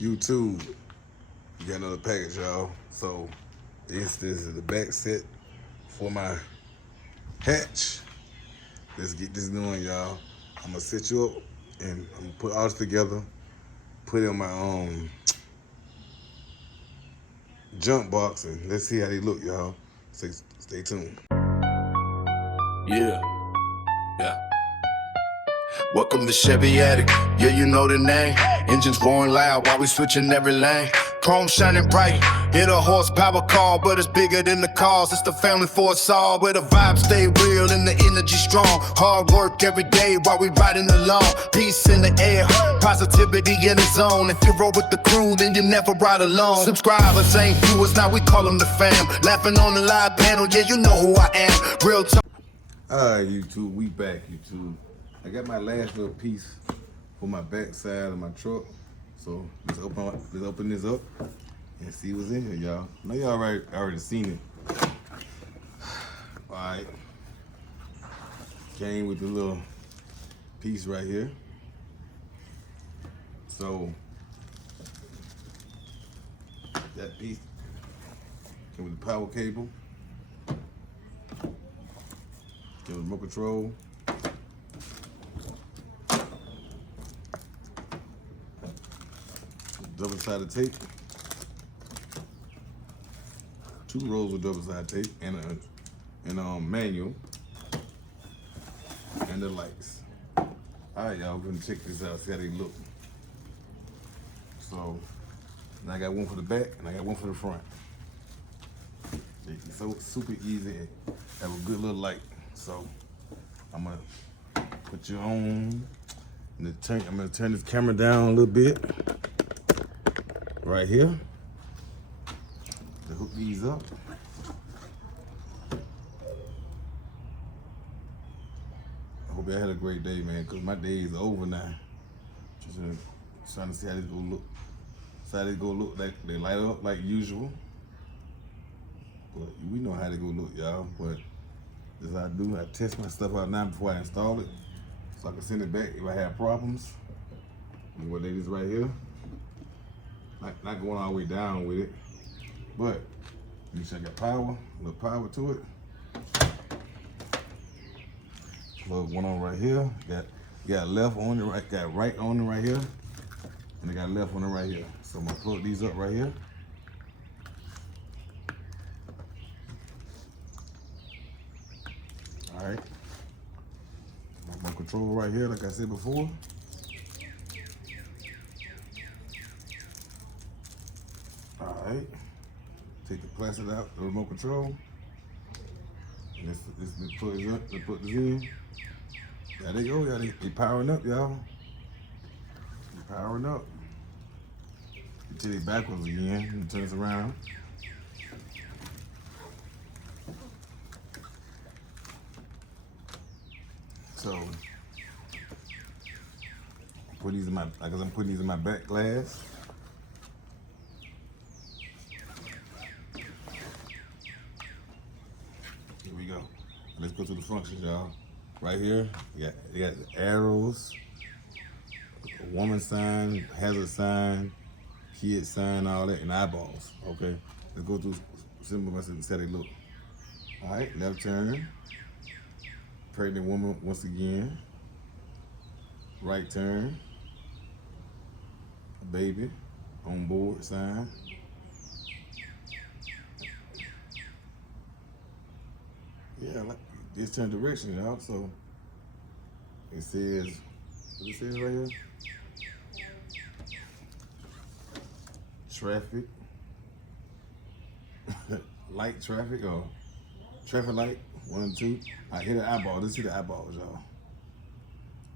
YouTube, you got another package, y'all. So this is the back set for my hatch. Let's get this going, y'all. I'm gonna set you up and I'm gonna put all this together, put it on my jump box, and let's see how they look, y'all. Stay tuned. Yeah, yeah. Welcome to Chevy Attic. Yeah, you know the name. Engines roaring loud while we switching every lane. Chrome shining bright. Hit a horsepower car, but it's bigger than the cars. It's the family for us all, where the vibes stay real and the energy strong. Hard work every day while we riding along. Peace in the air, positivity in the zone. If you roll with the crew, then you never ride alone. Subscribers ain't viewers, now we call them the fam. Laughing on the live panel, yeah, you know who I am. Real talk. All right, YouTube, we back, YouTube. I got my last little piece for my back side of my truck. So let's open this up and see what's in here, y'all. I know y'all already seen it. All right. Came with the little piece right here. So that piece came with the power cable. Came with the remote control. Double-sided tape, 2 rolls of double-sided tape, and a manual, and the lights. All right, y'all, we're gonna check this out, see how they look. So, now I got one for the back, and I got one for the front. It's so super easy, and have a good little light. So, I'm gonna put you on, and I'm gonna turn this camera down a little bit. Right here, to hook these up. I hope y'all had a great day, man, because my day is over now. Just trying to see how this gonna look. See how they gonna look, like they light up like usual. But we know how they gonna look, y'all. But as I do, I test my stuff out now before I install it, so I can send it back if I have problems. And what it is right here. Not going all the way down with it, but you should got power, a little power to it. Plug one on right here. Got left on it, got right on it right here, and I got left on it right here. So I'm gonna plug these up right here. All right. My control right here, like I said before. Alright, take the plastic out, the remote control. Let's put this up, let's put this in. There they go, y'all. They powering up, y'all. They powering up. Until they backwards again, and turn this around. So, put these in my, like I'm putting these in my back glass. Here we go. Let's go to the functions, y'all. Right here, you got the arrows, a woman sign, hazard sign, kid sign, all that, and eyeballs. Okay, let's go through simple and see how they look. All right, left turn, pregnant woman once again. Right turn, a baby, on board sign. Yeah, like this turn direction, y'all. So it says, what it says right here? Traffic, light traffic, or traffic light, 1 and 2. I hit the eyeball. Let's see the eyeballs, y'all.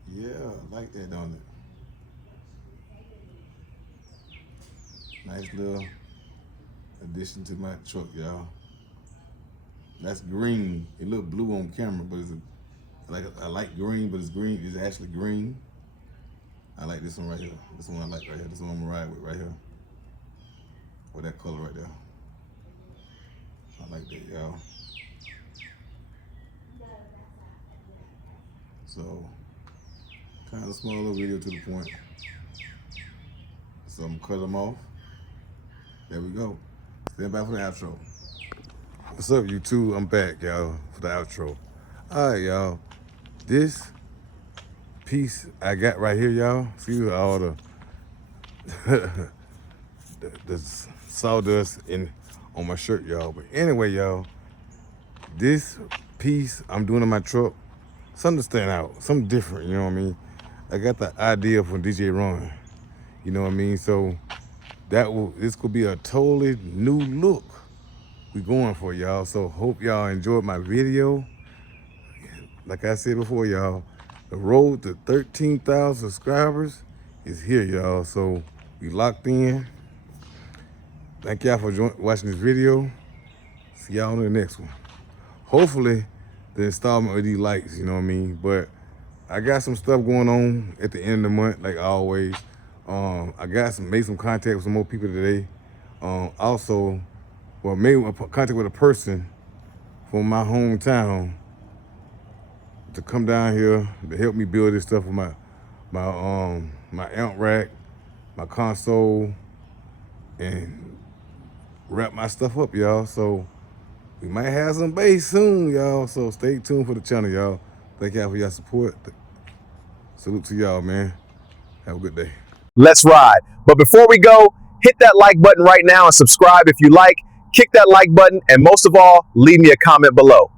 Yeah, I like that, don't it? Nice little addition to my truck, y'all. That's green. It look blue on camera, but it's I like green, but it's green. It's actually green. I like this one right here. This one I like right here. This one I'm gonna ride with right here. With that color right there. I like that, y'all. So, kind of small little video to the point. So I'm gonna cut them off. There we go. Stand by for the outro. What's up, YouTube? I'm back, y'all, for the outro. All right, y'all. This piece I got right here, y'all. See all the the sawdust on my shirt, y'all. But anyway, y'all, this piece I'm doing in my truck, something to stand out, something different, you know what I mean? I got the idea from DJ Ron, you know what I mean? So this could be a totally new look we going for, y'all. So hope y'all enjoyed my video. Like I said before, y'all, the road to 13,000 subscribers is here, y'all. So we locked in. Thank y'all for watching this video. See y'all on the next one. Hopefully, the installment of these lights, you know what I mean? But I got some stuff going on at the end of the month, like always. I made some contact with some more people today. Also, made contact with a person from my hometown to come down here to help me build this stuff with my amp rack, my console, and wrap my stuff up, y'all. So we might have some bass soon, y'all. So stay tuned for the channel, y'all. Thank y'all for your support. Salute to y'all, man. Have a good day. Let's ride. But before we go, hit that like button right now and subscribe if you like. Kick that like button, and most of all, leave me a comment below.